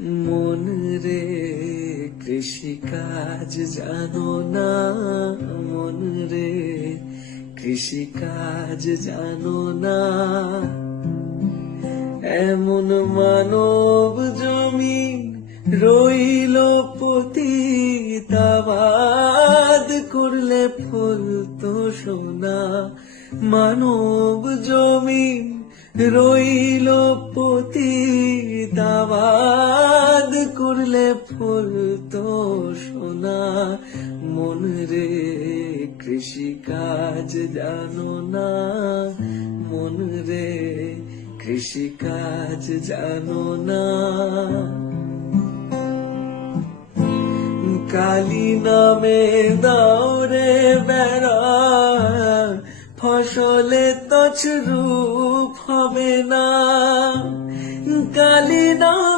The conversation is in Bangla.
মন রে কৃষিকাজ জানো না, মন রে কৃষিকাজ জানো না। এমন মানব জমিন রইল পতিত, আবাদ করলে ফলতো সোনা। মানব জমিন রইল পতিত, আবাদ করলে ফলতো সোনা। মন রে কৃষিকাজ জানো না, মন রে কৃষিকাজ জানো না। কালী নামে দাওরে বেড়া, ফসলে তছরূপ হবে না। কালী নামে